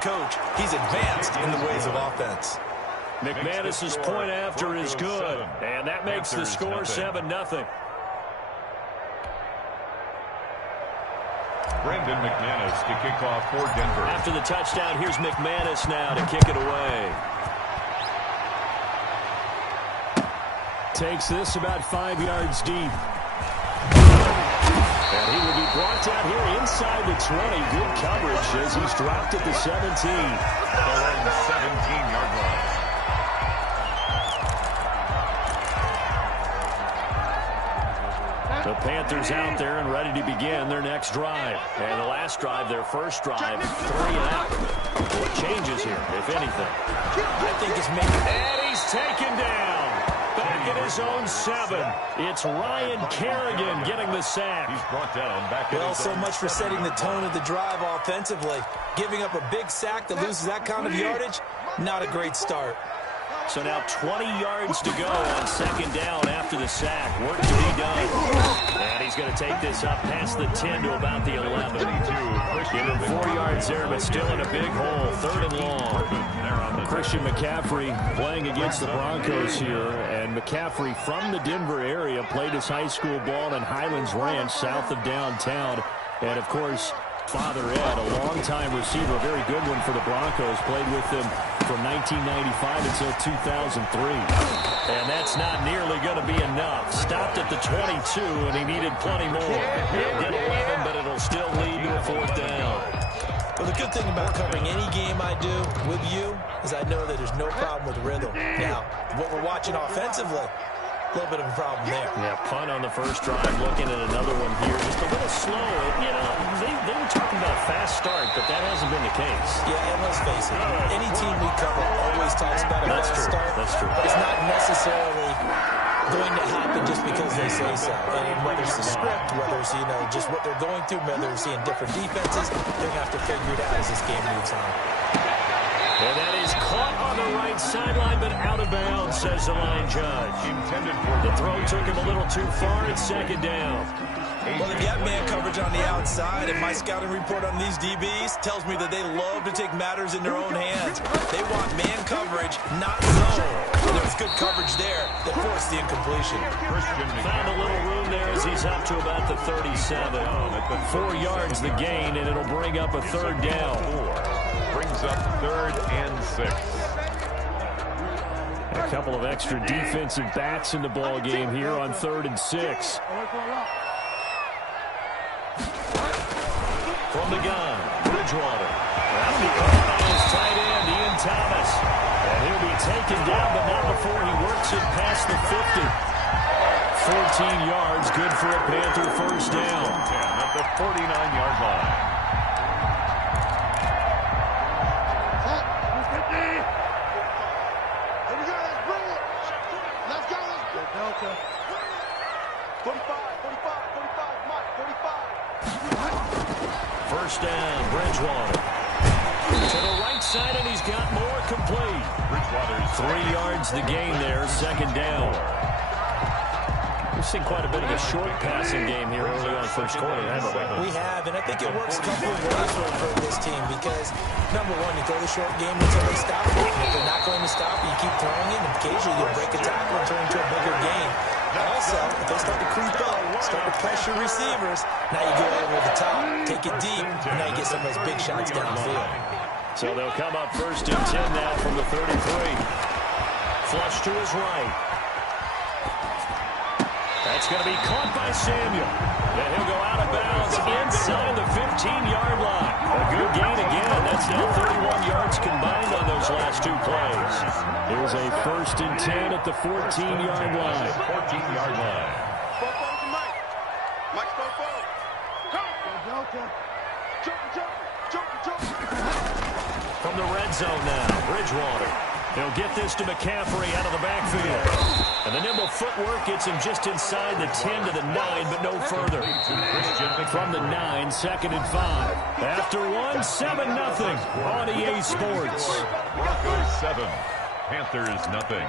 Coach, he's advanced in the ways of offense. McManus's point after is good, and that makes the score 7-0. Brandon McManus to kick off for Denver. After the touchdown, here's McManus now to kick it away. Takes this about 5 yards deep. And he will be brought down here inside the 20. Good coverage as he's dropped at the 17. 17-yard line. The Panthers out there and ready to begin their next drive. And the last drive, their first drive, 3 and out. What changes here, if anything? I think it's maybe... And he's taken down. Back at his own 7. It's Ryan Kerrigan getting the sack. He's brought down back at Well, so much for setting the tone of the drive offensively. Giving up a big sack that loses that kind of yardage, not a great start. So now 20 yards to go on second down after the sack. Work to be done. And he's going to take this up past the 10 to about the 11. Give him 4 yards there, but still in a big hole. 3rd and long. Christian McCaffrey playing against the Broncos here. And McCaffrey from the Denver area played his high school ball in Highlands Ranch south of downtown. And, of course, Father Ed, a longtime receiver, a very good one for the Broncos, played with them from 1995 until 2003. And that's not nearly going to be enough. Stopped at the 22, and he needed plenty more. He'll get 11, but it'll still lead to a 4th down. Well, the good thing about covering any game I do with you is I know that there's no problem with rhythm. Now, what we're watching offensively, a little bit of a problem there. Yeah, punt on the first drive. Looking at another one here. Just a little slow. You know, they were talking about a fast start, but that hasn't been the case. Yeah, and let's face it, any team we cover always talks about a fast start. That's true. But it's not necessarily going to happen just because they say so. And whether it's the script, whether it's, you know, just what they're going through, whether they're seeing different defenses, they're going to have to figure it out as this game moves on. And that is caught on the right sideline, but out of bounds, says the line judge. The throw took him a little too far. It's second down. Well, if you have man coverage on the outside, and my scouting report on these DBs tells me that they love to take matters in their own hands. They want man coverage, not zone. There was good coverage there that forced the incompletion. Found a little room there as he's up to about the 37. 4 yards the gain, and it'll bring up a 3rd down. Brings up 3rd and 6. A couple of extra defensive backs in the ball game here on 3rd and 6. From the gun, Bridgewater. That'll be caught by his tight end, Ian Thomas. And he'll be taken down, but not before he works it past the 50. 14 yards, good for a Panther first down. At the 49-yard line. First down, Bridgewater. To the right side, and he's got more complete. 3 yards the gain there, second down. We've seen quite a bit of a short passing game here early on first quarter, haven't we? We have, and I think it works a couple of ways for this team because, number one, you throw the short game until they stop it. And if they're not going to stop you, keep throwing it, and occasionally you'll break a tackle and turn into a bigger gain. Also, if they start to creep up, start to pressure receivers, now you go over the top, take it deep, and now you get some of those big shots downfield. So they'll come up first and 10 now from the 33. Flush to his right. That's going to be caught by Samuel. And he'll go out of bounds inside the 15-yard line. A good gain again. That's now 31 yards combined on those last 2 plays. Here's a first and 10 at the 14-yard line. 14-yard line. From the red zone now, Bridgewater. He'll get this to McCaffrey out of the backfield. And the nimble footwork gets him just inside the 10 to the 9, but no further. From the 9, 2nd and 5. After 1, 7-0 on EA Sports. Broncos 7, Panthers nothing.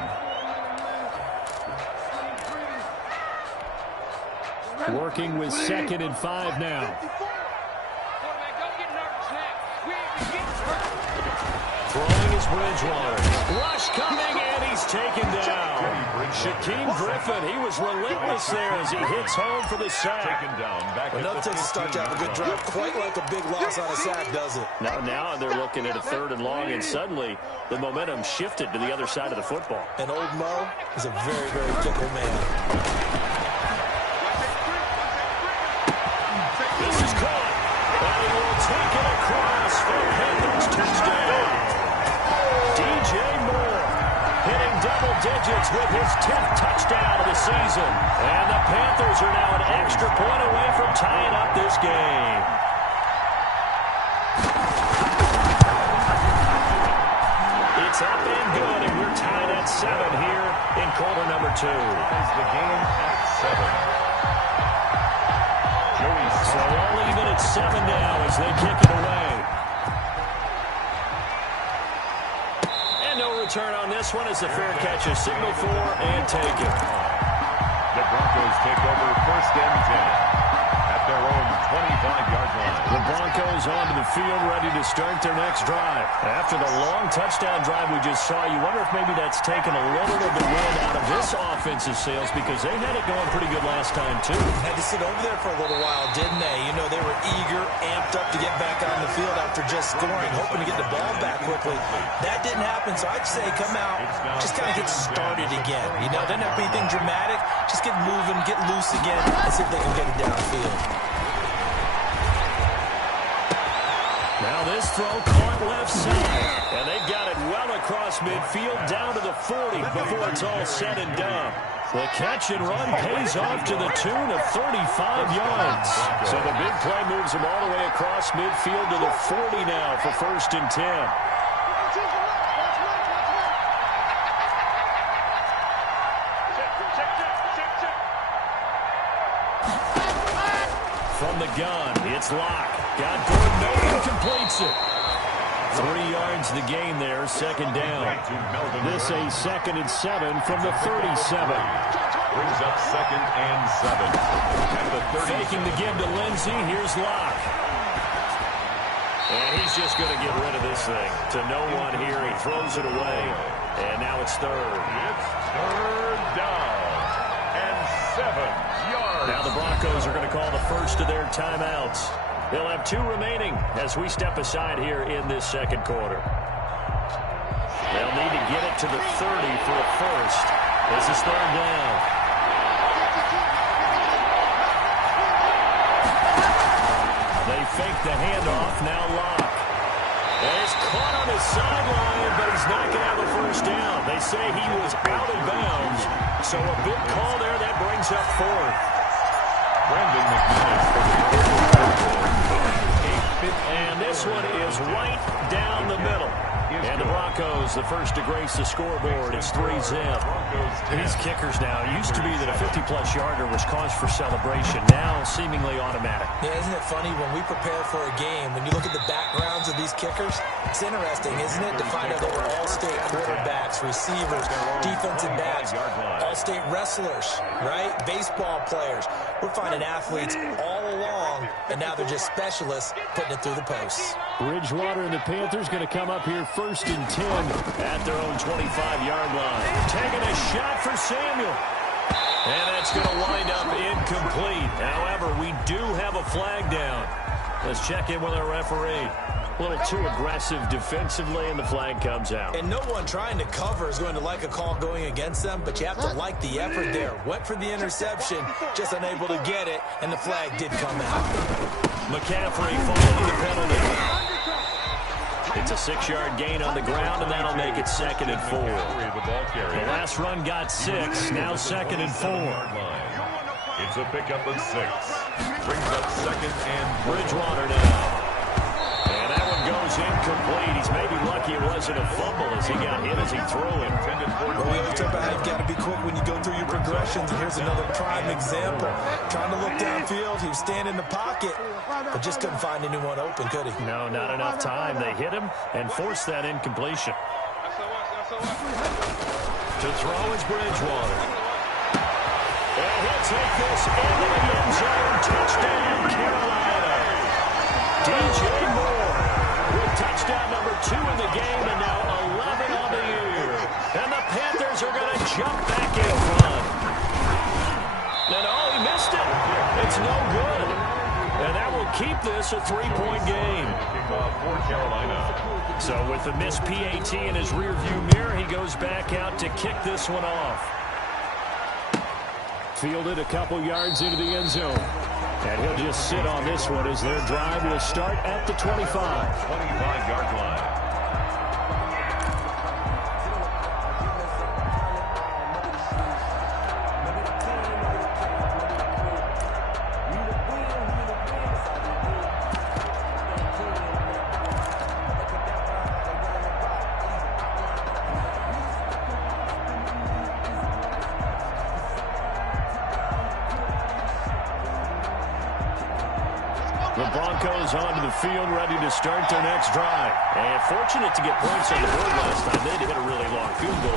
Working with 2nd and 5 now. Bridgewater. Rush coming, and he's taken down. Shaquem Griffin, he was relentless there as he hits home for the sack. Taken down back Well, nothing takes a start to have a good drive quite like a big loss on a sack, does it? Now they're looking at a 3rd and long, and suddenly the momentum shifted to the other side of the football. And old Mo is a very, very fickle man. This is caught, and he will take it across for Panthers touchdown. DJ Moore hitting double digits with his 10th touchdown of the season. And the Panthers are now an extra point away from tying up this game. It's up and good, and we're tied at 7 here in quarter number 2. Ties the game at 7. So all even at 7 now as they kick it away. And no return on this one as the fair catch is signaled for and taken. The Broncos take over 1st and 10 at their own 25-yard line. The Broncos onto the field ready to start their next drive. After the long touchdown drive we just saw, you wonder if maybe that's taken a little of the wind out of this offensive sails because they had it going pretty good last time too. Had to sit over there for a little while, didn't they? You know, they were eager, amped up to get back on the field after just scoring, hoping to get the ball back quickly. That didn't happen, so I'd say come out, just kind of get started again. You know, doesn't have to be anything dramatic. Just get moving, get loose again, and see if they can get it downfield. Now this throw caught left side, and they've got it well across midfield down to the 40 before it's all said and done. The catch and run pays off to the tune of 35 yards. So the big play moves them all the way across midfield to the 40 now for 1st and 10. From the gun, it's Locke. Got Gordon open, completes it. 3 yards the gain there, 2nd down. This a 2nd and 7 from the 37. Brings up 2nd and 7 at the 30. Faking the give to Lindsey, here's Locke. And he's just going to get rid of this thing. To no one here, he throws it away. And now it's 3rd. It's 3rd down and 7 yards. Now the Broncos are going to call the first of their timeouts. They'll have 2 remaining as we step aside here in this 2nd quarter. They'll need to get it to the 30 for a first. This is 3rd down. They fake the handoff, now Locke. And it's caught on his sideline, but he's not going to have a first down. They say he was out of bounds, so a big call there that brings up 4th. Brandon McManus for the and this one is right down the middle. And the Broncos, the first to grace the scoreboard. It's 3-zip. These kickers now, it used to be that a 50-plus yarder was cause for celebration. Now, seemingly automatic. Yeah, isn't it funny when we prepare for a game, when you look at the backgrounds of these kickers, it's interesting, isn't it, to find out they were all-state quarterbacks, receivers, defensive backs, all-state wrestlers, right? Baseball players. We're finding athletes all along, and now they're just specialists putting it through the posts. Bridgewater and the Panthers going to come up here 1st and 10 at their own 25-yard line. Taking a shot for Samuel. And that's going to wind up incomplete. However, we do have a flag down. Let's check in with our referee. A little too aggressive defensively, and the flag comes out. And no one trying to cover is going to like a call going against them, but you have to like the effort there. Went for the interception, just unable to get it, and the flag did come out. McCaffrey following the penalty. It's a 6-yard gain on the ground, and that'll make it 2nd and 4. The last run got 6, now 2nd and 4. It's a pickup of 6. Brings up 2nd and Bridgewater now. And that one goes incomplete. He's maybe lucky it wasn't a fumble as he got hit as he threw it. Well, we always talk about how you've got to be quick when you go through your progressions, and here's another prime example. Trying to look downfield, he was standing in the pocket, but just couldn't find anyone open, could he? No, not enough time. They hit him and forced that incompletion. To throw is Bridgewater. And he'll take this into the end zone. Touchdown, Carolina. DJ Moore with touchdown number 2 in the game, and now this a three-point game. For Carolina. So with the missed PAT in his rearview mirror, he goes back out to kick this one off. Fielded a couple yards into the end zone. And he'll just sit on this one as their drive will start at the 25. 25-yard line. The Broncos onto the field, ready to start their next drive. And fortunate to get points on the board last time. They hit a really long field goal.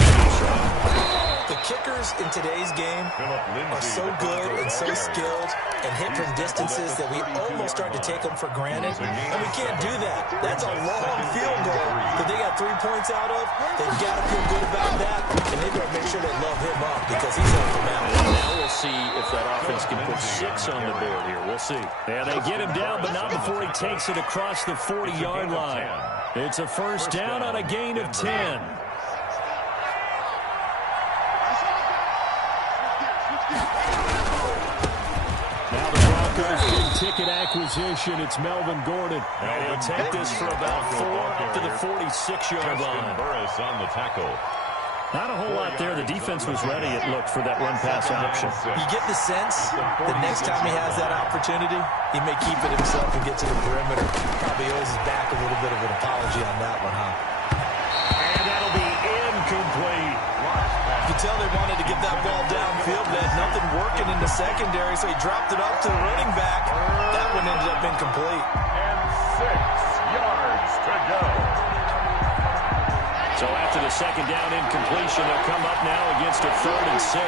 The kickers in today's game are so good and so skilled and hit from distances that we almost start to take them for granted. And we can't do that. That's a long field goal that they got 3 points out of. They've got to feel good about that. And they've got to make sure they love him up because he's helped them out. Now we'll see if that offense can put 6 on the board here. We'll see. And they get him down, but not before he takes it across the 40-yard line. It's a first down on a gain of 10. Now the Broncos big-ticket acquisition. It's Melvin Gordon. And he'll take this for about 4 up to the 46-yard line. Burris on the tackle. Not a whole lot there. The defense was ready, it looked, for that run-pass option. You get the sense that next time he has that opportunity, he may keep it himself and get to the perimeter. Probably owes his back a little bit of an apology on that one, huh? And that'll be incomplete. You can tell they wanted to get that ball downfield. They had nothing working in the secondary, so he dropped it up to the running back. That one ended up incomplete. And 6 yards to go. So after the second down incompletion, they'll come up now against a 3rd and 6.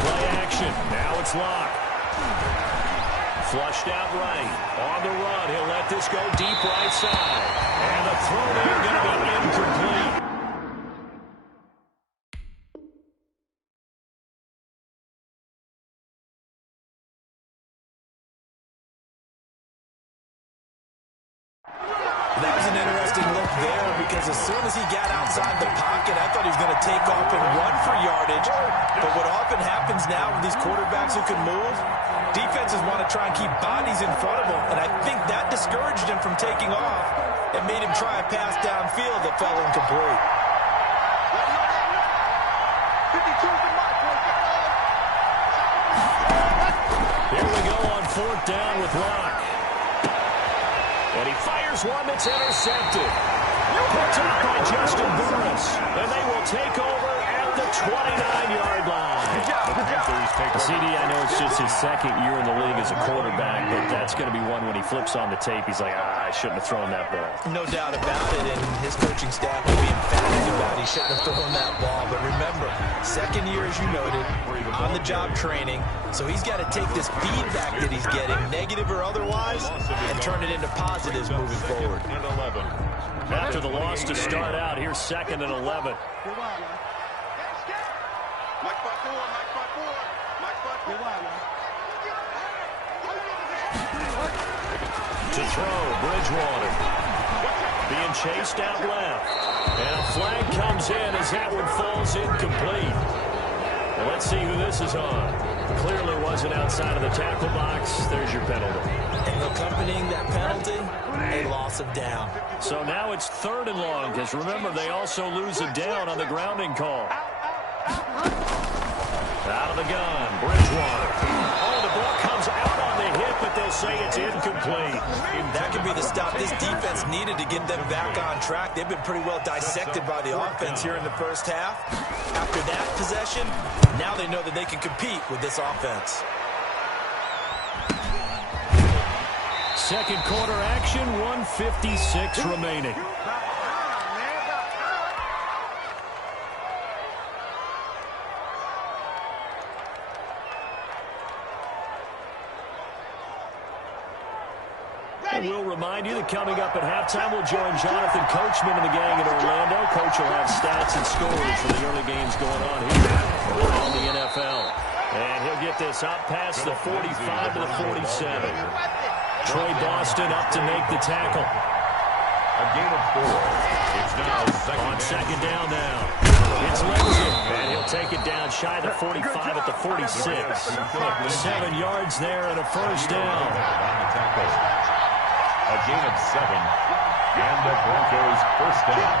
Play action. Now it's Locke. Flushed out right. On the run. He'll let this go deep right side. And the throw there going to be incomplete. That was an interesting look there because as soon as he got outside the pocket, I thought he was going to take off and run for yardage. But what often happens now with these quarterbacks who can move, defenses want to try and keep bodies in front of them. And I think that discouraged him from taking off and made him try a pass downfield that fell incomplete. Here we go on 4th down with Locke. And he fires one that's intercepted. Picked up by Justin Burris. And they will take over at the 29-yard line. CD, I know it's just his 2nd year in the league as a quarterback, but that's going to be one when he flips on the tape. He's like, I shouldn't have thrown that ball. No doubt about it, and his coaching staff will be emphatic about he shouldn't have thrown that ball. But remember, 2nd year, as you noted, on-the-job training, so he's got to take this feedback that he's getting, negative or otherwise, and turn it into positives moving forward. After the loss to start out, here's 2nd and 11. To throw, Bridgewater. Being chased out left. And a flag comes in as that one falls incomplete. Well, let's see who this is on. Clearly wasn't outside of the tackle box. There's your penalty. And accompanying that penalty, a loss of down. So now it's 3rd and long, because remember, they also lose a down on the grounding call. Out of the gun, Bridgewater. Oh, the ball comes out on the hip, but they'll say it's incomplete. That could be the stop this defense needed to get them back on track. They've been pretty well dissected by the offense here in the first half. After that possession, now they know that they can compete with this offense. 2nd quarter action, 1:56 remaining. And we'll remind you that coming up at halftime, we'll join Jonathan Coachman and the gang in Orlando. Coach will have stats and scores from the early games going on here around the NFL. And he'll get this up past the 45 to the 47. Troy Boston up to make the tackle. A gain of 4. It's now on second down now. It's Lindsay, and he'll take it down shy of the 45 at the 46. 7 yards there and a first down. A gain of 7. And the Broncos first down.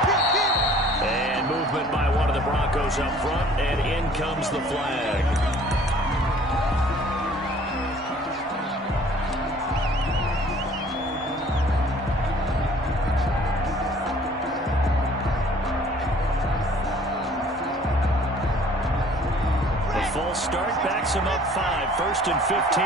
And movement by one of the Broncos up front, and in comes the flag. Full start backs him up 5, 1st and 15.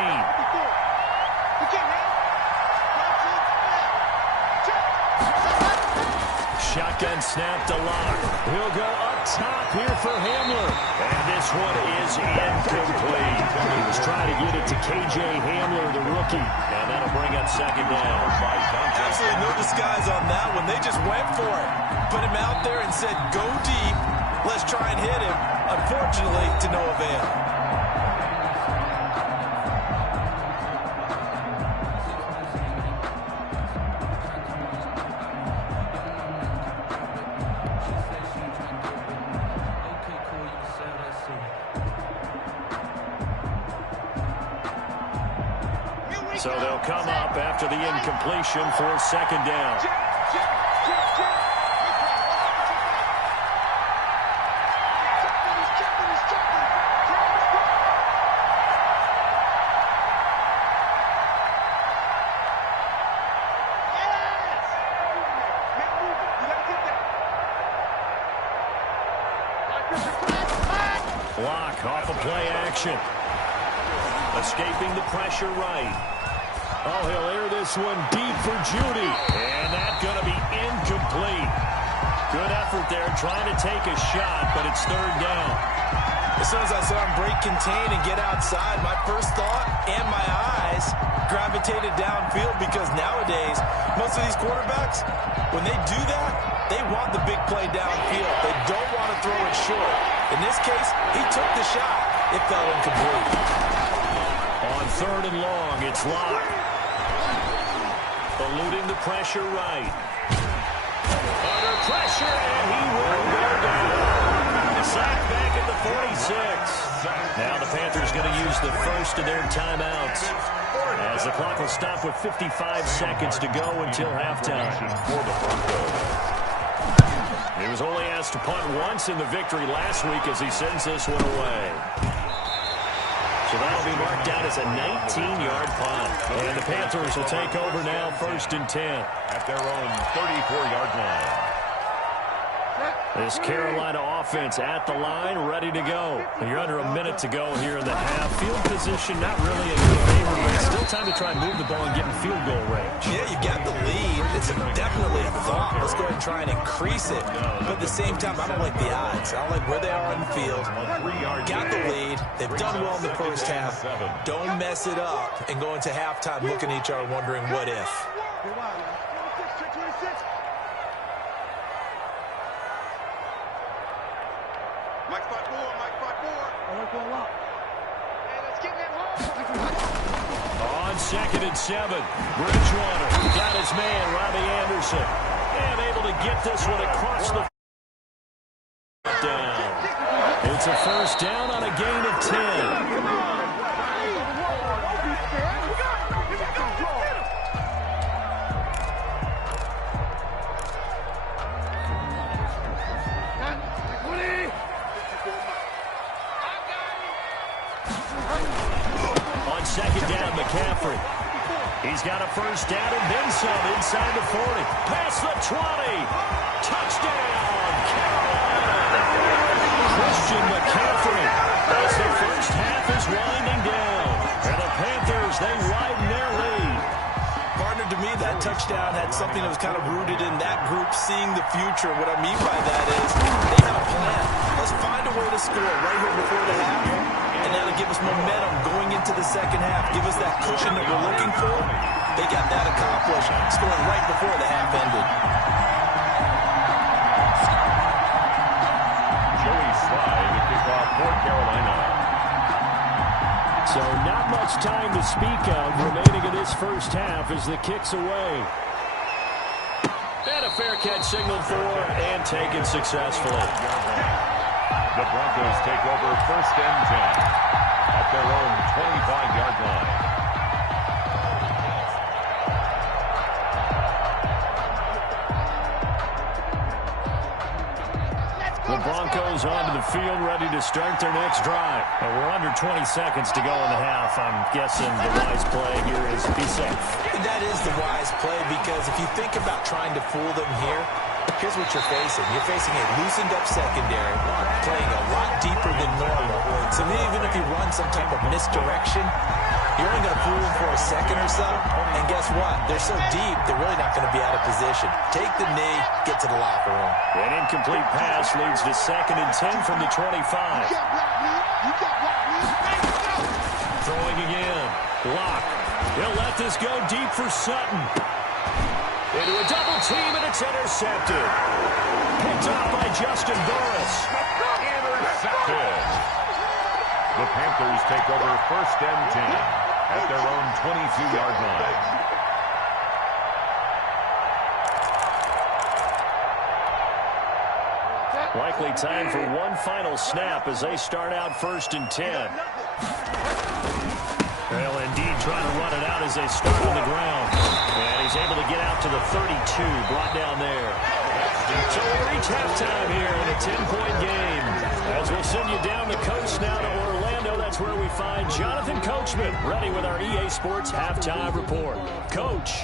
Shotgun snap to Locke. He'll go up top here for Hamler. And this one is incomplete. He was trying to get it to K.J. Hamler, the rookie. And that'll bring up second down. Absolutely no disguise on that one. They just went for it. Put him out there and said, go deep. Let's try and hit him. Unfortunately, to no avail. So they'll come up after the incompletion for second down. Block off of play action. Escaping the pressure right. Oh, he'll air this one deep for Judy. And that's going to be incomplete. Good effort there trying to take a shot, but it's third down. As soon as I saw him break contain and get outside, my first thought and my eyes gravitated downfield because nowadays, most of these quarterbacks, when they do that, they want the big play downfield. They don't want to throw it short. In this case, he took the shot. It fell incomplete. On third and long, it's Locke. Eluding the pressure right. Under pressure, and he will go down. Sack back at the 46. Now the Panthers going to use the first of their timeouts, as the clock will stop with 55 seconds to go until halftime. He was only asked to punt once in the victory last week as he sends this one away. So that'll be marked down as a 19-yard punt. And the Panthers will take over now, 1st and 10. At their own 34-yard line. This Carolina offense at the line, ready to go. You're under a minute to go here in the half. Field position not really in your favor, but it's still time to try and move the ball and get in field goal range. Yeah, you got the lead. It's definitely a thought. Let's go ahead and try and increase it. But at the same time, I don't like the odds. I don't like where they are on the field. Got the lead. They've done well in the first half. Don't mess it up and go into halftime looking at each other wondering what if. On 2nd and 7, Bridgewater got his man, Robbie Anderson, and able to get this one across the down. It's a first down on a gain of 10. On second down, McCaffrey. He's got a first down and then some inside the 40. Past the 20. Touchdown, Carolina. Christian McCaffrey as the first half is winding down. And the Panthers, they widen their lead. Partner, to me, that touchdown had something that was kind of rooted in that group seeing the future. What I mean by that is they have a plan. Let's find a way to score right here before the half. And that'll give us momentum going into the second half. Give us that cushion that we're looking for. They got that accomplished, scoring right before the half ended. Joey Slye to kick off for Carolina. speak of remaining in this first half as the kick's away. And a fair catch signaled for and taken successfully. The Broncos take over 1st and 10 at their own 25-yard line. The Broncos onto the field, ready to start their next drive. We're under 20 seconds to go in the half. I'm guessing the wise play here is be safe. That is the wise play, because if you think about trying to fool them here, here's what you're facing. You're facing a loosened-up secondary, playing a lot deeper than normal. So even if you run some type of misdirection, you're only going to fool them for a second or so. And guess what? They're so deep, they're really not going to be out of position. Take the knee, get to the locker room. An incomplete pass leads to 2nd and 10 from the 25. Throwing again. Lock. He'll let this go deep for Sutton. Into a double team, and it's intercepted. Picked off by Justin Burris. Intercepted. The Panthers take over 1st and 10 at their own 22-yard line. Likely time for one final snap as they start out 1st and 10. Well, indeed, trying to run it out as they start on the ground. And he's able to get out to the 32, brought down there. So we reach halftime here in a 10-point game. As we'll send you down the coast now to Orlando, that's where we find Jonathan Coachman, ready with our EA Sports halftime report. Coach.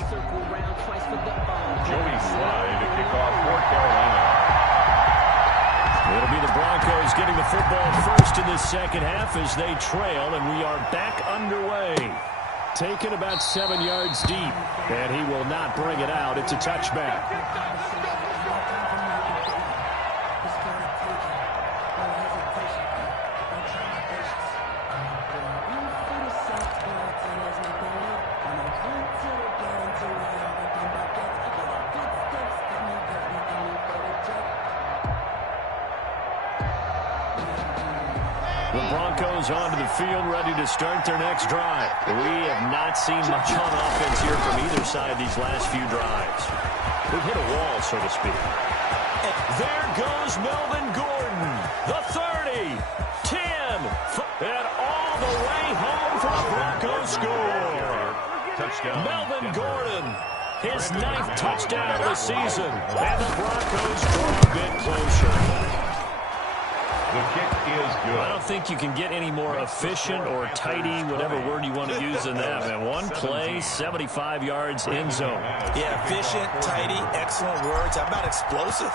Joey Slye to kick off for Carolina. It'll be the Broncos getting the football first in this second half as they trail, and we are back underway. Taken about 7 yards deep, and he will not bring it out. It's a touchback. The Broncos onto the field, ready to start their next drive. We have not seen much on offense here from either side these last few drives. We've hit a wall, so to speak. And there goes Melvin Gordon. The 30, 10, and all the way home for the Broncos score. Touchdown. Melvin Gordon, his 9th touchdown of the season. And the Broncos draw a bit closer. The kick is good. I don't think you can get any more efficient or tidy, whatever word you want to use in that, man. One play, 75 yards, end zone. Yeah, efficient, tidy, excellent words. How about explosive?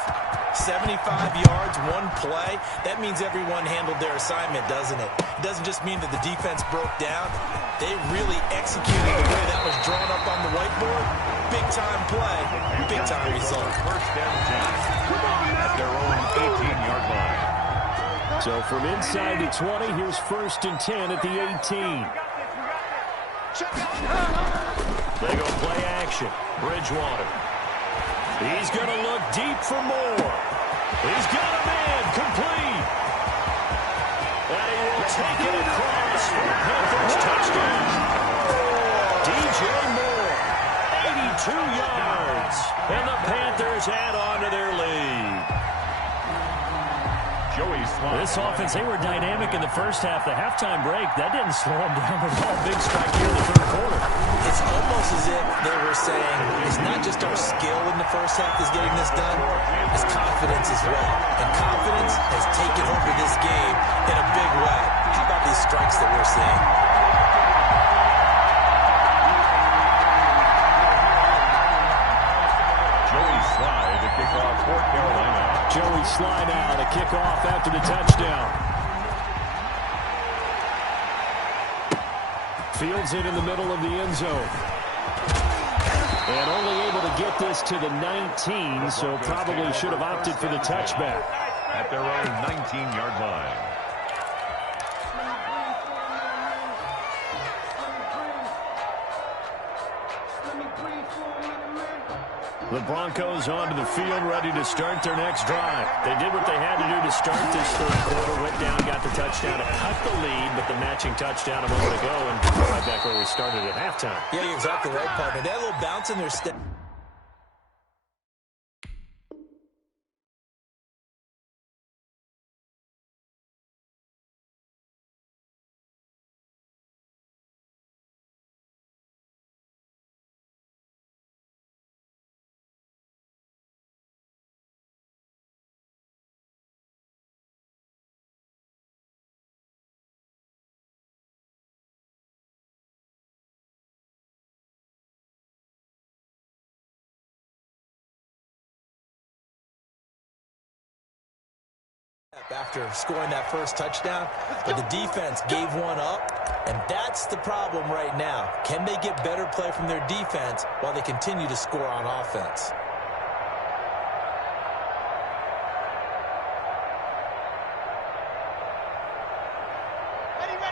75 yards, one play. That means everyone handled their assignment, doesn't it? It doesn't just mean that the defense broke down. They really executed the way that was drawn up on the whiteboard. Big-time play, big-time result. 1st and 10 at their own 18-yard line. So from inside the 20, here's 1st and 10 at the 18. They go play action. Bridgewater. He's going to look deep for more. He's got a man complete. And he will take it across for the Panthers touchdown. DJ Moore, 82 yards. And the Panthers add on to their lead. Joey Slye. This offense, they were dynamic in the first half. The halftime break, that didn't slow them down at all. Big strike here in the 3rd quarter. It's almost as if they were saying it's not just our skill in the first half that's getting this done, it's confidence as well. And confidence has taken over this game in a big way. How about these strikes that we're seeing? Joey Slye to kick off for Carolina. Joey Slye now to kick off after the touchdown. Fields it in the middle of the end zone. And only able to get this to the 19, so probably should have opted for the touchback. At their own 19-yard line. The Broncos onto the field, ready to start their next drive. They did what they had to do to start this third quarter. Went down, got the touchdown to cut the lead, but the matching touchdown a moment ago, and right back where we started at halftime. Yeah, you're exactly right, partner. They had a little bounce in their step. After scoring that first touchdown, but the defense gave one up, and that's the problem right now. Can they get better play from their defense while they continue to score on offense?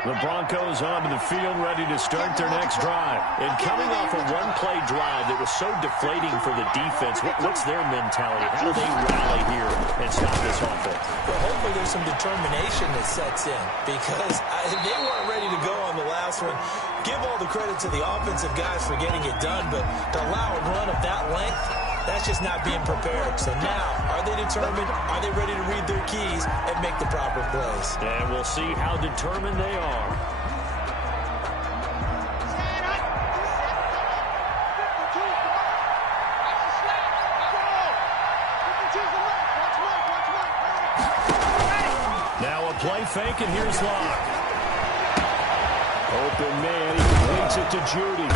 The Broncos onto the field, ready to start their next drive. And coming off a one-play drive that was so deflating for the defense, what's their mentality? How do they rally here and stop this offense? Well, hopefully there's some determination that sets in, because they weren't ready to go on the last one. Give all the credit to the offensive guys for getting it done, but to allow a run of that length, that's just not being prepared. So now, are they determined? Are they ready to read their keys and make the proper plays? And we'll see how determined they are. Now a play fake, and here's Locke. Open man, he completes it to Judy.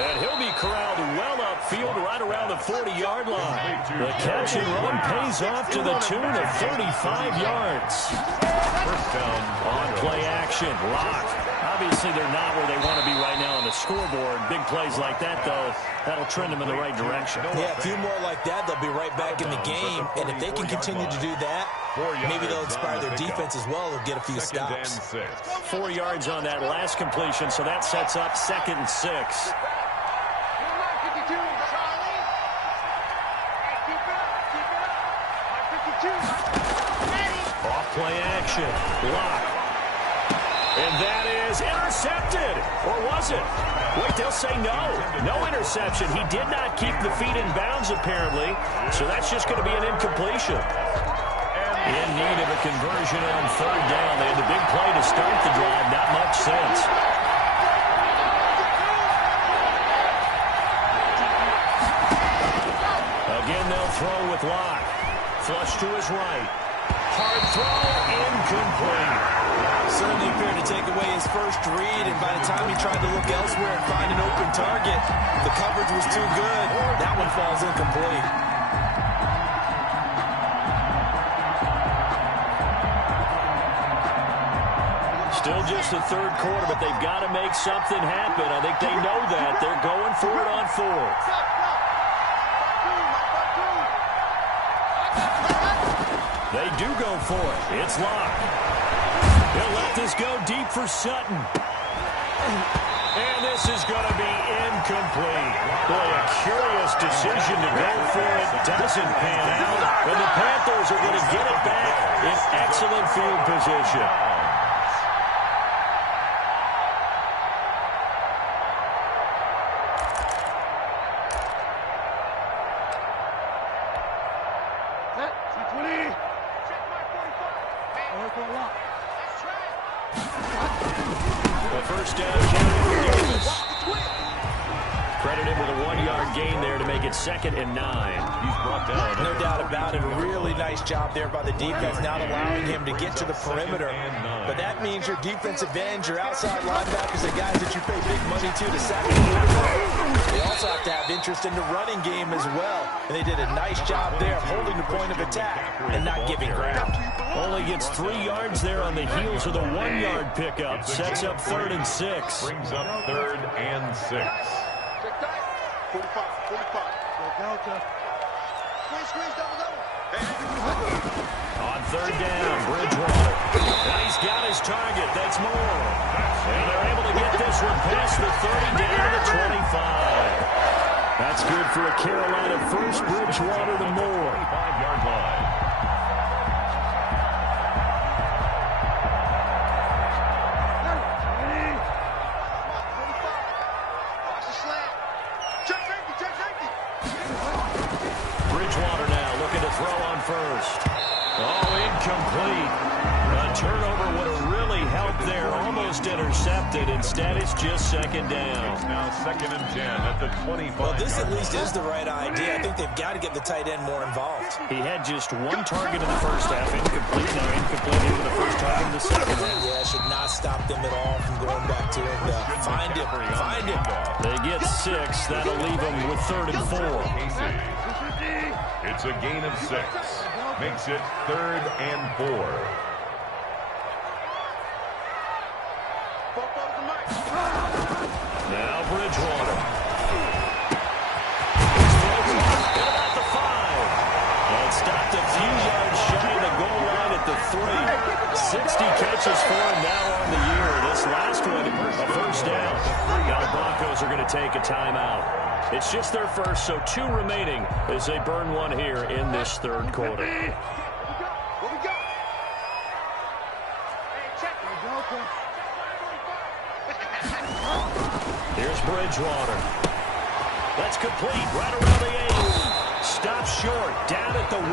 And he'll be corralled well upfield right around the 40-yard line. The catch and run pays off to the tune of 35 yards. First down. On play action, Locke. Obviously, they're not where they want to be right now on the scoreboard. Big plays like that, though, that'll trend them in the right direction. Yeah, a few more like that, they'll be right back in the game. And if they can continue to do that, maybe they'll inspire their defense as well. They'll get a few stops. 4 yards on that last completion, so that sets up 2nd and 6. Off play action, Locke. And that is intercepted. Or was it? Wait, they'll say no. No interception. He did not keep the feet in bounds, apparently. So that's just going to be an incompletion. In need of a conversion on 3rd down. They had the big play to start the drive. Not much sense. Again, they'll throw with Locke. Flush to his right. Hard throw, incomplete. Certainly appeared to take away his first read, and by the time he tried to look elsewhere and find an open target, the coverage was too good. That one falls incomplete. Still just the 3rd quarter, but they've got to make something happen. I think they know that. They're going for it on 4th. They do go for it. It's Locke. He'll let this go deep for Sutton. And this is going to be incomplete. Boy, a curious decision to go for it. Doesn't pan out. And the Panthers are going to get it back in excellent field position. The first down carry for Davis. Credited with a 1-yard gain there to make it 2nd and 9. He's brought down. No doubt about it. Really nice job there by the defense, not allowing him to get to the perimeter. But that means your defensive ends, your outside linebackers, the guys that you pay big money to sack the quarterback. They also have to have interest in the running game as well. And they did a nice job there of holding the point of attack and not giving ground. Only gets 3 yards there on the heels of the 1-yard pickup. Sets up 3rd and 6. Brings up 3rd and 6. 45. On 3rd down, Bridgewater. And he's got his target. That's more. And they're able to get this one past the 30 down to the 25. That's good for a Carolina first. Bridgewater to Moore. 25-yard line. Bridgewater now looking to throw on first. Oh, incomplete. A turnover would have really helped there. Almost intercepted. Instead, it's just second down. It's now 2nd and 10 at the 25. Well, this at least is the right idea. I think they've got to get the tight end more involved. He had just one target in the first half. Incomplete. Now incomplete here with the first target in the second half. Yeah, should not stop them at all from going back to him. Find him. Find him. They get 6. That'll leave them with 3rd and 4. It's a gain of 6. Makes it 3rd and 4. Now Bridgewater. At about the 5. And stopped a few yards shy of the goal line at the 3. 60 catches for him now on the year. This last one, a first down. Now the Broncos are going to take a timeout. It's just their first, so 2 remaining as they burn one here in this 3rd quarter. Here's Bridgewater. That's complete right around the 8. Stopped short, down at the 1.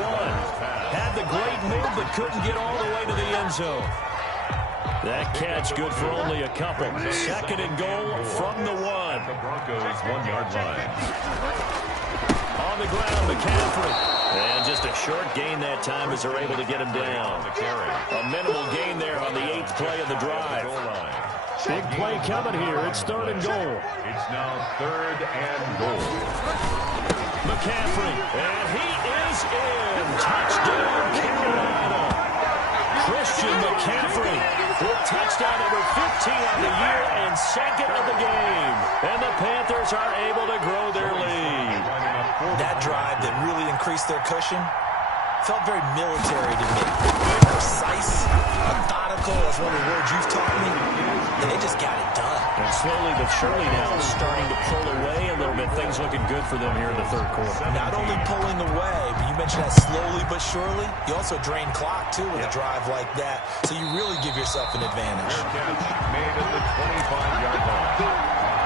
Had the great move, but couldn't get all the way to the end zone. That catch good for only a couple. 2nd and goal from the 1. The Broncos 1-yard line. On the ground, McCaffrey. And just a short gain that time as they're able to get him down. A minimal gain there on the 8th play of the drive. Big play coming here. It's 3rd and goal. It's now 3rd and goal. McCaffrey. And he is in. Touchdown, Carolina. Christian McCaffrey with touchdown number 15 on the year and 2nd of the game. And the Panthers are able to grow their lead. That drive that really increased their cushion felt very military to me. Precise, methodical, that's one of the words you've taught me. And they just got it done. And slowly but surely now starting to pull away a little bit. Things looking good for them here in the 3rd quarter. Not only pulling away, but you mentioned that slowly but surely. You also drain clock, too, with a drive like that. So you really give yourself an advantage. Catch made at the 25-yard line.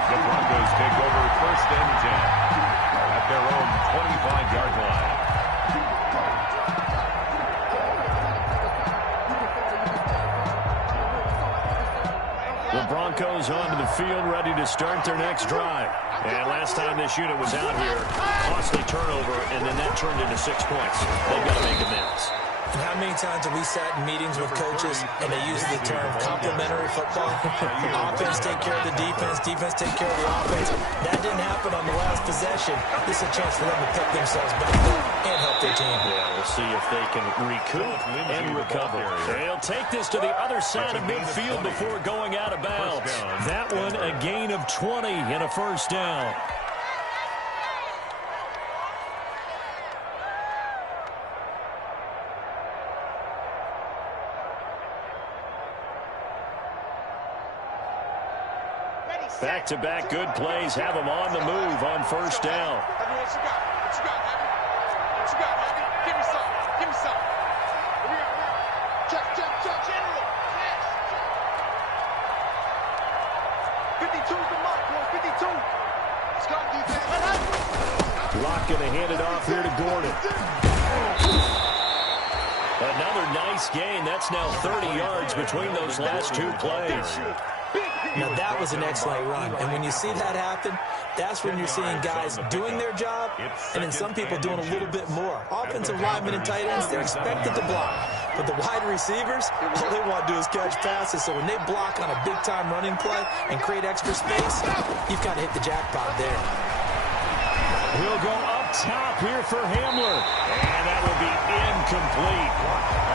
The Broncos take over 1st and 10 at their own 25-yard line. The Broncos onto the field, ready to start their next drive. And last time this unit was out here, costly turnover, and then that turned into 6 points. They've got to make amends. And how many times have we sat in meetings with coaches and they use the term complementary football? Offense take care of the defense, defense take care of the offense. That didn't happen on the last possession. This is a chance for them to pick themselves back up and help their team. Yeah, we'll see if they can recoup and recover. They'll take this to the other side of midfield before going out of bounds. That one, a gain of 20 and a first down. Back-to-back good plays have them on the move on first down. What you got? What you got, Heavy? What you got, Heavy? Give me some. Give me some. Here we go. Check. General. Yes. 52's the mark, boy. 52. Let's go, defense. Lock going to hand it off here to Gordon. Another nice gain. That's now 30 yards between those last 2 plays. Now, that was an excellent run. And when you see that happen, that's when you're seeing guys doing their job and then some people doing a little bit more. Offensive linemen and tight ends, they're expected to block. But the wide receivers, all they want to do is catch passes. So when they block on a big-time running play and create extra space, you've kind of hit the jackpot there. He'll go up top here for Hamler. And that will be incomplete.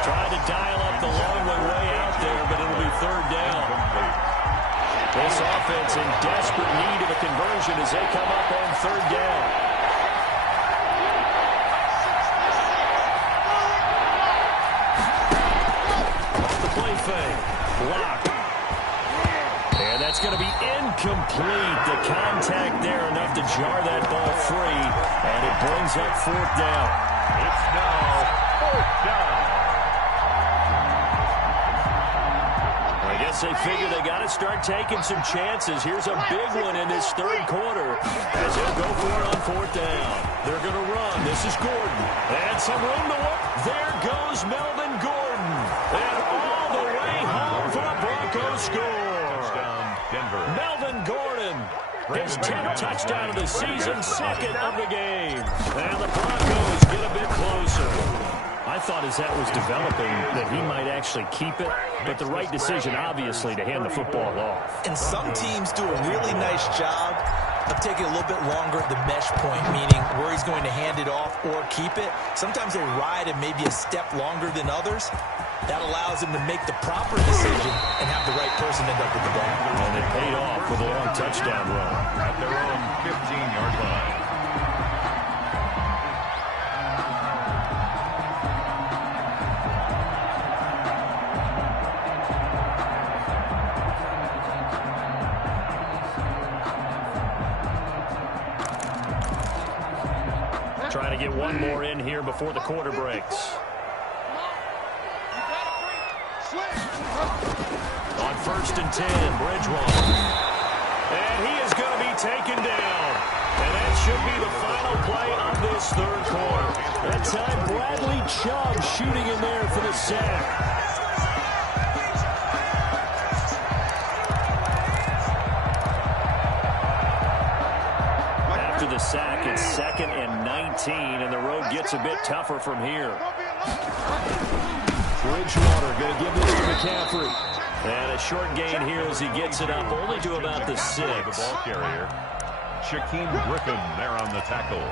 Tried to dial up the long way out there, but it'll be 3rd down. This offense in desperate need of a conversion as they come up on 3rd down. Off the play fake. Block. And that's That's going to be incomplete. The contact there enough to jar that ball free, and it brings up fourth down. It's now fourth down. I guess they figure they got to start taking some chances. Here's a big one in this third quarter as they'll go for it on fourth down. They're going to run. This is Gordon. And some room to work. There goes Melvin Gordon. And all the way home for a Broncos score. Touchdown, Denver. Melvin Gordon. His 10th touchdown of the season, second of the game. And the Broncos get a bit closer. I thought as that was developing that he might actually keep it, but the right decision, obviously, to hand the football off. And some teams do a really nice job of taking a little bit longer at the mesh point, meaning where he's going to hand it off or keep it. Sometimes they ride it maybe a step longer than others. That allows him to make the proper decision and have the right person end up with the ball. And it paid off with a long touchdown run. At their own 15-yard line. Trying to get one more in here before the quarter breaks. On 1st and 10, Bridgewater. And he is going to be taken down. And that should be the final play of this third quarter. That time, Bradley Chubb shooting in there for the sack. After the sack, it's 2nd and 19, and the road gets a bit tougher from here. Bridgewater going to give this to McCaffrey. And a short gain here as he gets it up only to about the 6. The ball carrier. Shaquem Griffin there on the tackle.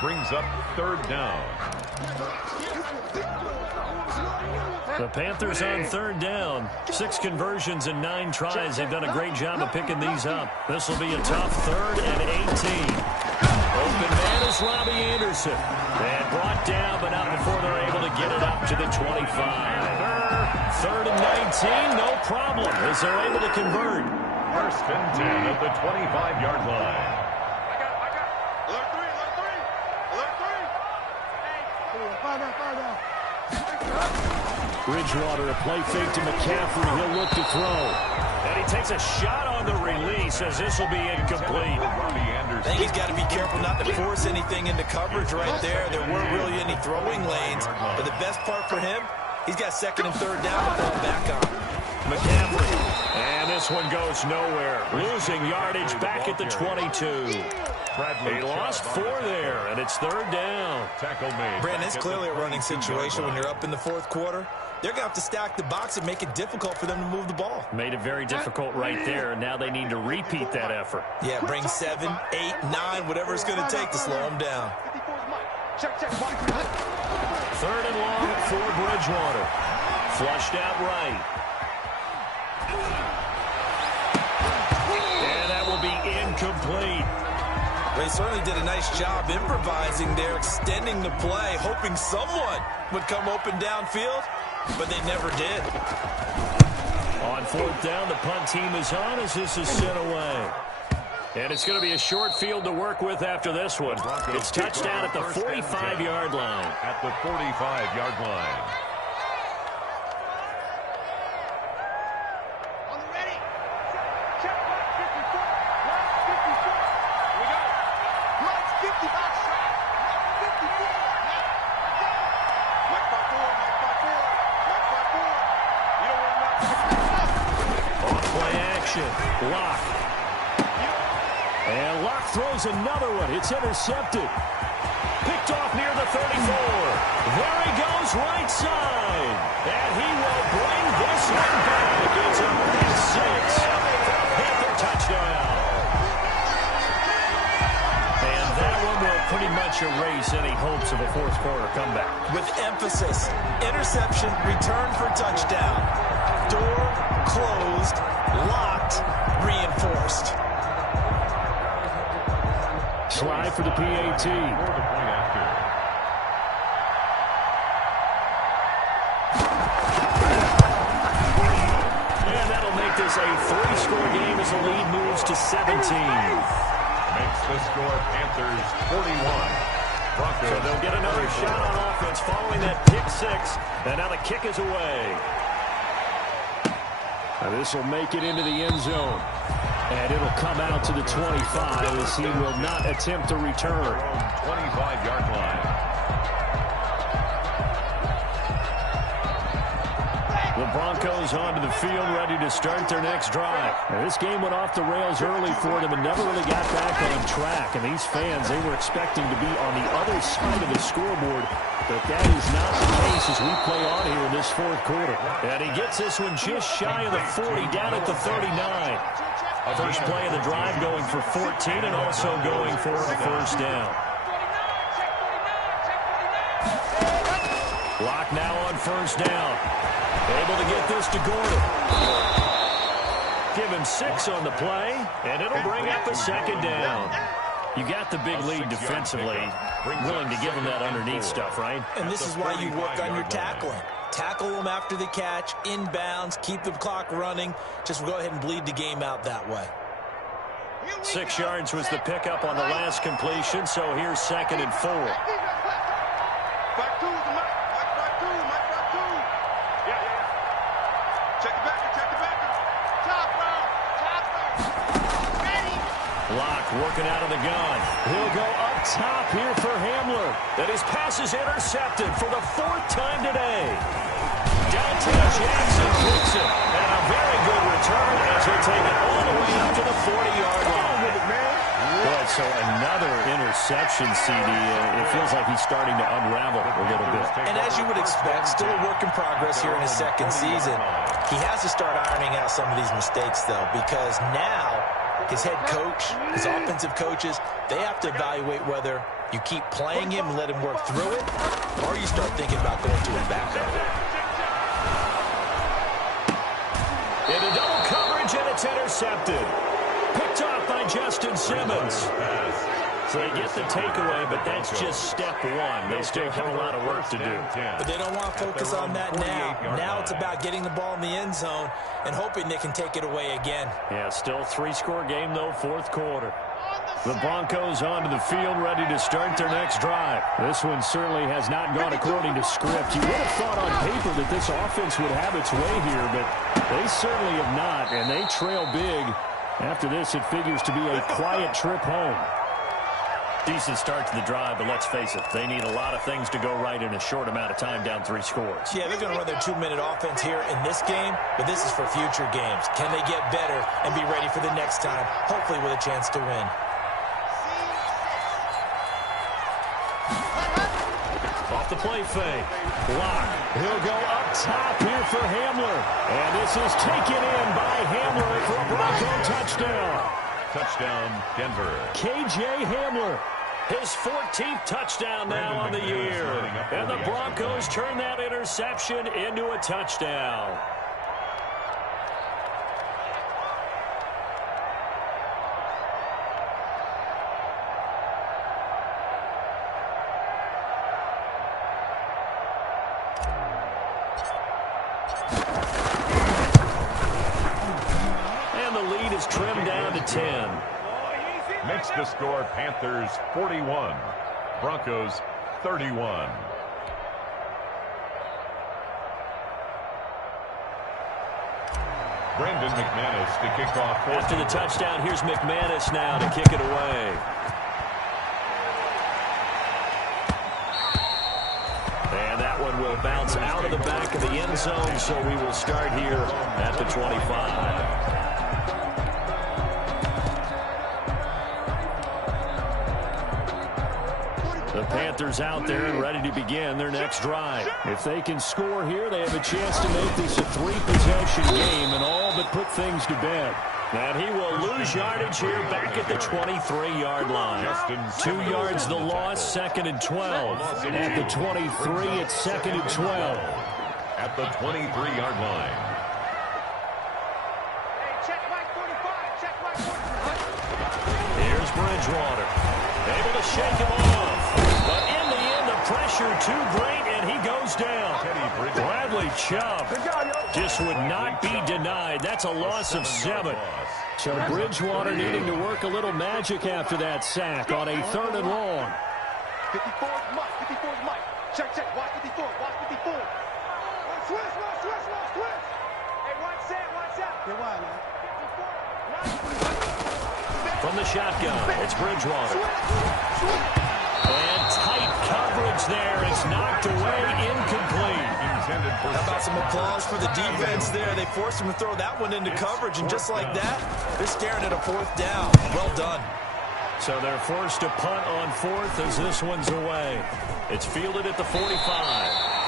Brings up 3rd down. The Panthers on 3rd down. 6 conversions and 9 tries. They've done a great job of picking these up. This will be a tough 3rd and 18. Open man is Robbie Anderson. And brought down, but not before they're able to get it up to the 25. 3rd and 19, no problem, as they're able to convert. 1st and 10 at the 25-yard line. I got. Alert 3. Bridgewater, a play fake to McCaffrey. He'll look to throw. And he takes a shot on the release as this will be incomplete. I think he's got to be careful not to force anything into coverage right there. There weren't really any throwing lanes. But the best part for him, he's got 2nd and 3rd down to fall back on. McCaffrey. And this one goes nowhere. Losing yardage back at the 22. He lost 4 there, and it's 3rd down. Tackle made. Brandon, it's clearly a running situation when you're up in the 4th quarter. They're going to have to stack the box and make it difficult for them to move the ball. Made it very difficult right there, and now they need to repeat that effort. Yeah, bring 7, 8, 9, whatever it's going to take to slow them down. 3rd and long for Bridgewater. Flushed out right. And that will be incomplete. They certainly did a nice job improvising there, extending the play, hoping someone would come open downfield, but they never did. On 4th down, the punt team is on as this is sent away. And it's going to be a short field to work with after this one. It's touchdown at the 45-yard line. At the 45-yard line. Locke. And Locke throws another one. It's intercepted. Picked off near the 34. There he goes, right side. And he will bring this one back. It's a big 6 for a Panther touchdown. And that one will pretty much erase any hopes of a 4th quarter comeback. With emphasis, interception, return for touchdown. Door closed, locked, reinforced. Slide for the PAT. And that'll make this a 3-score game as the lead moves to 17. Makes the score Panthers 41. Broncos. So they'll get another shot on offense following that pick 6. And now the kick is away. This will make it into the end zone. And it'll come out to the 25 as he will not attempt to return. 25-yard line. The Broncos onto the field, ready to start their next drive. Now, this game went off the rails early for them and never really got back on track. And these fans, they were expecting to be on the other side of the scoreboard. But that is not the case as we play on here in this fourth quarter. And he gets this one just shy of the 40, down at the 39. First play of the drive going for 14 and also going for a first down. Lock now on first down. Able to get this to Gordon. Give him 6 on the play, and it'll bring up a second down. You got the big lead defensively, willing to give him that underneath stuff, right? And this is why you work on your tackling. Tackle them after the catch, inbounds, keep the clock running. Just go ahead and bleed the game out that way. 6 yards was the pickup on the last completion, so here's 2nd and 4. Back two, back two. Yeah. Check the back. Top. Ready. Lock working out of the gun. He'll go up top here for Hamler. And his pass is intercepted for the 4th time today. Downtown Jackson picks it. And a very good return as he'll take it all the way up to the 40-yard line. Boy, so another interception, CD. It feels like he's starting to unravel a little bit. And as you would expect, still a work in progress here in his 2nd season. He has to start ironing out some of these mistakes, though, because now his head coach, his offensive coaches, they have to evaluate whether you keep playing him and let him work through it, or you start thinking about going to his backup. Into double coverage, and it's intercepted. Picked off by Justin Simmons. So they get the takeaway, but that's just step 1. They still have a lot of work to do. But they don't want to focus on that now. Now it's about getting the ball in the end zone and hoping they can take it away again. Yeah, still 3-score game, though, 4th quarter. The Broncos onto the field, ready to start their next drive. This one certainly has not gone according to script. You would have thought on paper that this offense would have its way here, but they certainly have not, and they trail big. After this, it figures to be a quiet trip home. Decent start to the drive, but let's face it, they need a lot of things to go right in a short amount of time, down 3 scores. Yeah, they're going to run their 2-minute offense here in this game, but this is for future games. Can they get better and be ready for the next time, hopefully with a chance to win? Off the play fake. Lock. He'll go up top here for Hamler. And this is taken in by Hamler for a Bronco touchdown. Touchdown, Denver. KJ Hamler. His 14th touchdown now on the year. And the Broncos turn that interception into a touchdown. Trimmed down to 10. Makes the score Panthers 41, Broncos 31. Brandon McManus to kick off. After the touchdown, here's McManus now to kick it away. And that one will bounce out of the back of the end zone, so we will start here at the 25. The Panthers out there and ready to begin their next drive. If they can score here, they have a chance to make this a 3-possession game and all but put things to bed. And he will lose yardage here back at the 23-yard line. 2 yards the loss, 2nd and 12. At the 23, it's 2nd and 12. At the 23-yard line. Here's Bridgewater. Able to shake him off. But in the end, the pressure too great, and he goes down. Bradley Chubb just would not be denied. That's a loss of 7. So Bridgewater needing to work a little magic after that sack on a 3rd and long. 54 is Mike. 54 is Mike. Check, check. Watch 54. Watch 54. Switch. Hey, watch that. Get wide, man. From the shotgun, it's Bridgewater. And tight coverage there. It's knocked away, incomplete. How about some applause for the defense there? They forced him to throw that one into coverage, and just like that, they're staring at a 4th down. Well done. So they're forced to punt on 4th as this one's away. It's fielded at the 45.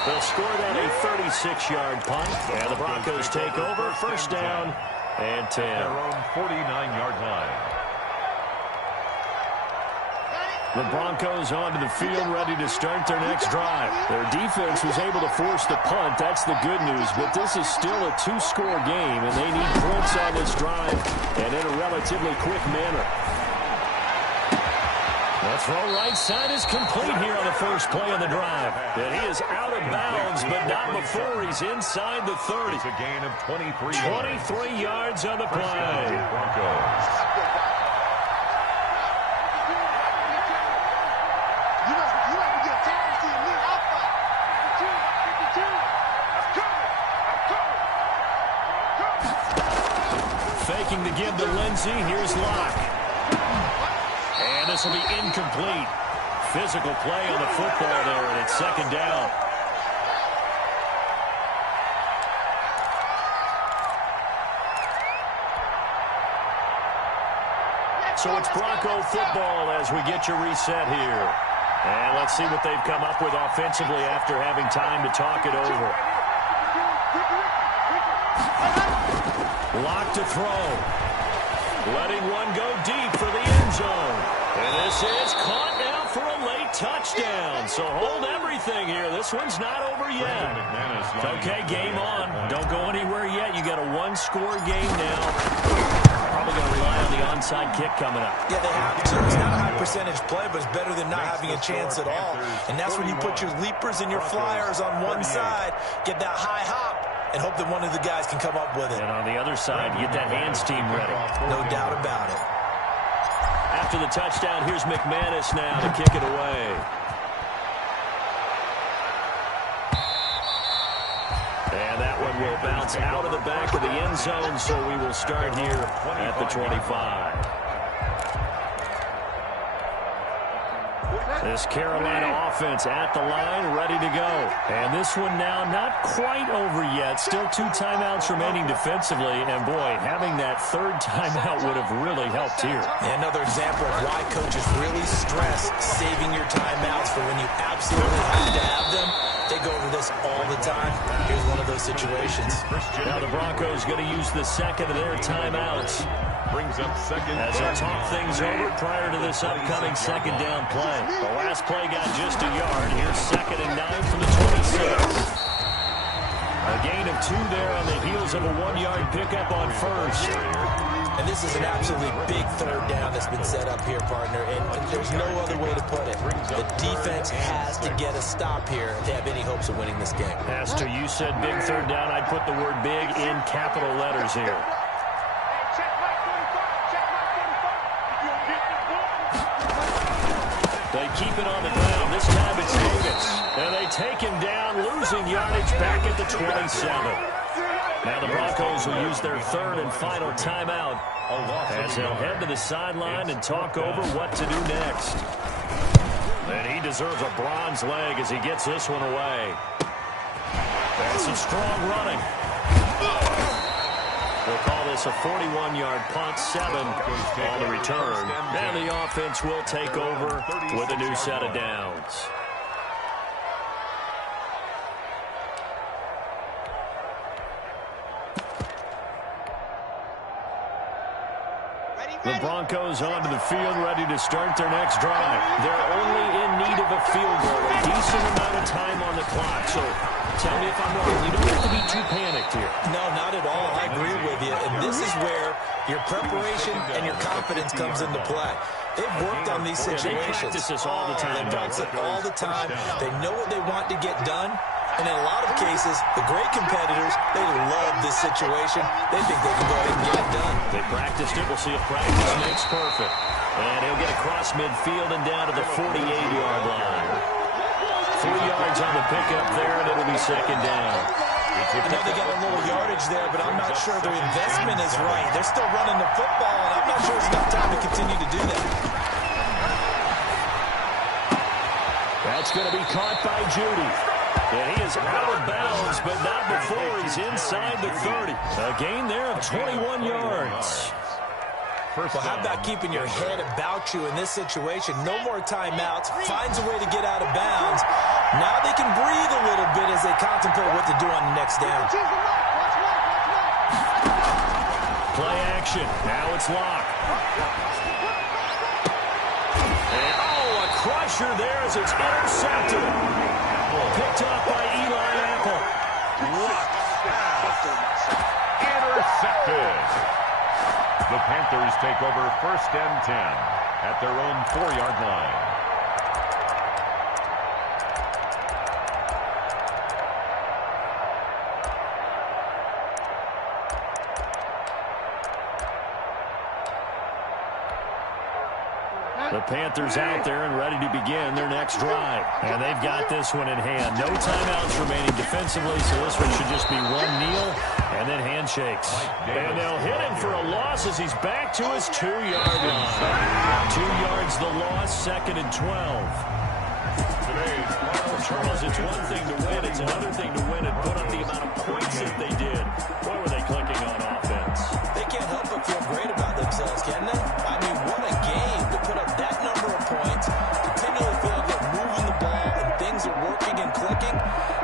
They'll score that a 36-yard punt, and the Broncos take over. 1st down and 10. Their own 49-yard line. The Broncos onto the field, ready to start their next drive. Their defense was able to force the punt. That's the good news. But this is still a 2-score game, and they need points on this drive and in a relatively quick manner. The throw right side is complete here on the first play of the drive. And he is out of bounds, but not before he's inside the 30. It's a gain of 23 yards on the play. Broncos. Faking the give to Lindsey. Here's Locke. And this will be incomplete. Physical play on the football there, and it's 2nd down. So it's Bronco football as we get you reset here. And let's see what they've come up with offensively after having time to talk it over. Lock to throw. Letting one go deep for the end zone. And this is caught now for a late touchdown. So hold everything here. This one's not over yet. Okay, game on. Don't go anywhere yet. You got a 1-score game now. Probably going to rely on the onside kick coming up. Yeah, they have to. It's not a high percentage play, but it's better than not having a chance at all. And that's when you put your leapers and your flyers on one side, get that high hop, and hope that one of the guys can come up with it. And on the other side, get that hands team ready. No doubt about it. After the touchdown, here's McManus now to kick it away. And that one will bounce out of the back of the end zone, so we will start here at the 25. This Carolina offense at the line, ready to go. And this one now not quite over yet. Still 2 timeouts remaining defensively. And, boy, having that 3rd timeout would have really helped here. And another example of why coaches really stress saving your timeouts for when you absolutely have to have them. They go over this all the time. Here's one of those situations. Now the Broncos going to use the 2nd of their timeouts. Brings up 2nd. As they talk things over prior to this upcoming 2nd down play. The last play got just a yard. Here's 2nd and 9 from the 26. A gain of 2 there on the heels of a 1-yard pickup on 1st. And this is an absolutely big 3rd down that's been set up here, partner. And there's no other way to put it. The defense has to get a stop here to have any hopes of winning this game. As to you said big 3rd down, I'd put the word big in capital letters here. They keep it on the ground. This time it's Davis. And they take him down, losing yardage back at the 27. Now the Broncos will use their 3rd and final timeout as they'll head to the sideline and talk over what to do next. And he deserves a bronze leg as he gets this one away. That's some strong running. We'll call this a 41-yard punt, 7 on the return. And the offense will take over with a new set of downs. The Broncos onto the field, ready to start their next drive. They're only in need of a field goal, a decent amount of time on the clock. So tell me if I'm wrong. You don't have to be too panicked here. No, not at all. I agree with you. And this is where your preparation and your confidence comes into play. They've worked on these situations. They practice this all the time. They practice it all the time. They know what they want to get done. And in a lot of cases, the great competitors, they love this situation. They think they can go ahead and get it done. They practiced it. We'll see if practice makes perfect. And he'll get across midfield and down to the 48-yard line. 3 yards on the pickup there, and it'll be second down. I know they got a little yardage there, but I'm not sure their investment is right. They're still running the football, and I'm not sure there's enough time to continue to do that. That's going to be caught by Judy. And he is out of bounds, but not before he's inside the 30. A gain there of 21 yards. Well, how about keeping your head about you in this situation? No more timeouts. Finds a way to get out of bounds. Now they can breathe a little bit as they contemplate what to do on the next down. Play action. Now it's Locke. And, a crusher there as it's intercepted. Picked up by Eli Apple. Intercepted. The Panthers take over 1st and 10 at their own 4-yard line. The Panthers out there and ready to begin their next drive. And they've got this one in hand. No timeouts remaining defensively, so this one should just be one kneel and then handshakes. And they'll hit him for a loss as he's back to his 2-yard line. 2 yards the loss, 2nd and 12. Charles, it's one thing to win. It's another thing to win and put up the amount of points that they did. Boy, were they clicking on offense. They can't help but feel great about themselves, can they? I mean, what a game to put up that number of points, continually feel like they're moving the ball and things are working and clicking.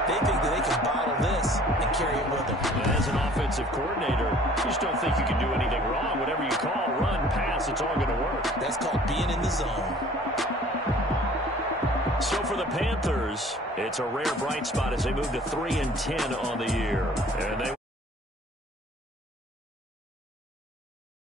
They think that they can bottle this and carry it with them. And as an offensive coordinator, you just don't think you can do anything wrong. Whatever you call, run, pass, it's all going to work. That's called being in the zone. So for the Panthers, it's a rare bright spot as they move to 3 and 10 on the year. And they